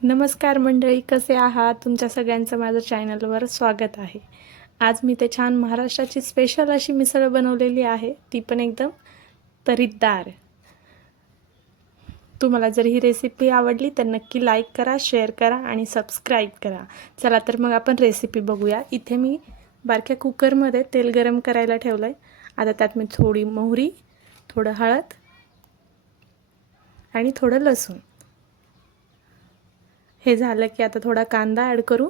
नमस्कार मंडळी, कसे आहात? तुमच्या सगळ्यांचं माझ्या चॅनलवर स्वागत आहे. आज मी ते छान महाराष्ट्राची स्पेशल अशी मिसळ बनवलेली आहे, ती पण एकदम तर्रीदार. तुम्हाला जर ही रेसिपी आवडली तर नक्की लाईक करा, शेअर करा आणि सबस्क्राईब करा. चला तर मग आपण रेसिपी बघूया. इथे मी बारक्या कुकरमध्ये तेल गरम करायला ठेवलं आहे. आता त्यात मी थोडी मोहरी, थोडं हळद आणि थोडं लसूण. हे झालं की आता थोडा कांदा ॲड करू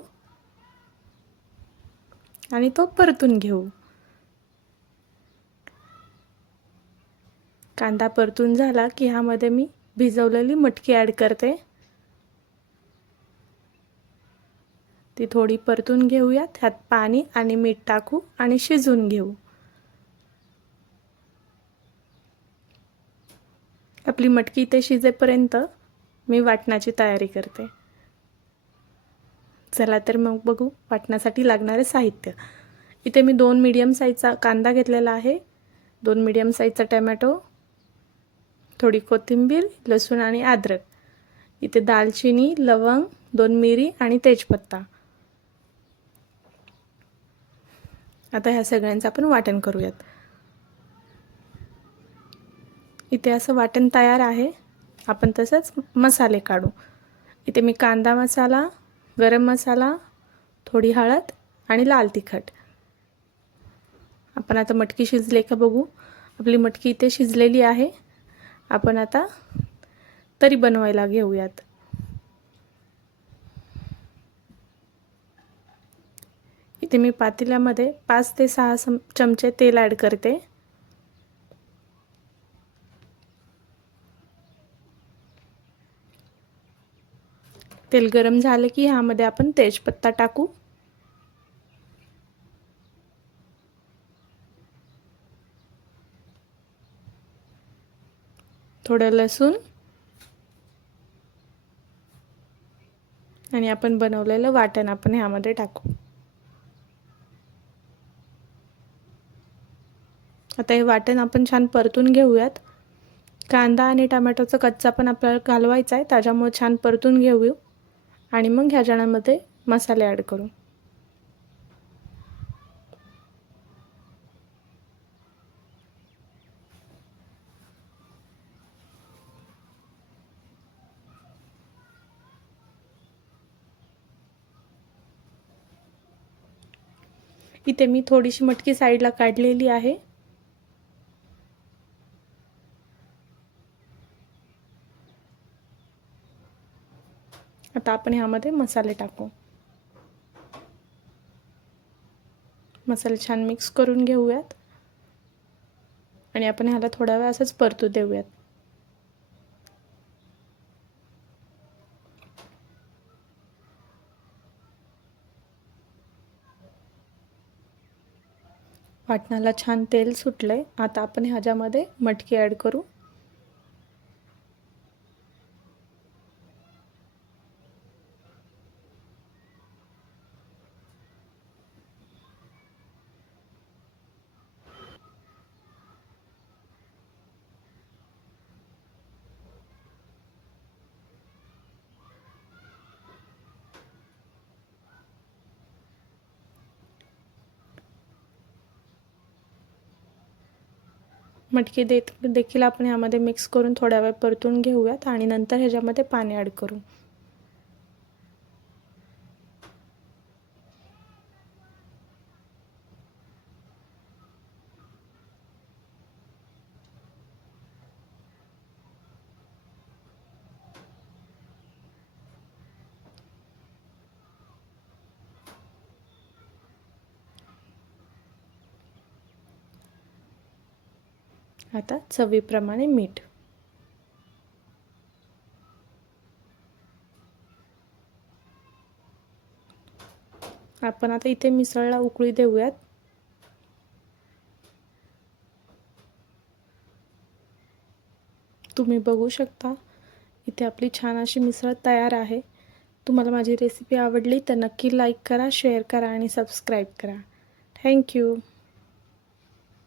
आणि तो परतून घेऊ. कांदा परतून झाला की ह्यामध्ये मी भिजवलेली मटकी ॲड करते. ती थोडी परतून घेऊया. त्यात पाणी आणि मीठ टाकू आणि शिजवून घेऊ. आपली मटकी इथे शिजेपर्यंत मी वाटणाची तयारी करते. चला तर मग बघू वाटण्यासाठी लागणारे साहित्य. इथे मी 2 मीडियम साईजचा कांदा घेतलेला आहे, 2 मीडियम साईजचा टोमॅटो, थोडी कोथिंबीर, लसूण आणि अद्रक. इथे दालचिनी, लवंग, 2 मिरी आणि तेजपत्ता. आता ह्या सगळ्यांचं आपण वाटण करूयात. इथे असं वाटण तयार आहे. आपण तसंच मसाले काढू. इथे मी कांदा मसाला, गरम मसाला, थोडी हळद आणि लाल तिखट. आपण आता मटकी शिजले का बघू. आपली मटकी इथे शिजलेली आहे. आपण आता तरी बनवायला घेऊयात. इथे मी पातेल्यामध्ये 5 ते 6 चमचे तेल ॲड करते. तेल गरम झालं की ह्यामध्ये आपण तेजपत्ता टाकू. थोडं लसूण आणि आपण बनवलेलं वाटण आपण ह्यामध्ये टाकू. आता हे वाटण आपण छान परतून घेऊयात. कांदा आणि टोमॅटोचा कच्चा पण आपल्याला घालवायचा आहे, त्याच्यामुळे छान परतून घेऊ आणि मग ह्याच्यामध्ये मसाले ॲड करू. इथे मी थोडीशी मटकी साईडला काढलेली आहे. आता आपण ह्यामध्ये मसाले टाकू. मसाले छान मिक्स करून घेऊयात आणि आपण ह्याला थोडा वेळ असंच परतू देऊयात. वाटणाला छान तेल सुटलंय. आता आपण ह्याच्यामध्ये मटकी ॲड करू. मटकी देखील आपण ह्यामध्ये मिक्स करून थोड्या वेळ परतून घेऊयात आणि नंतर ह्याच्यामध्ये पाणी ॲड करू. आता चवीप्रमाणे मीठ. आपण आता इथे मिसळला उकळी देऊयात. तुम्ही बघू शकता इथे आपली छान अशी मिसळ तयार आहे. तुम्हाला माझी रेसिपी आवडली तर नक्की लाईक करा, शेअर करा आणि सबस्क्राईब करा. थँक्यू.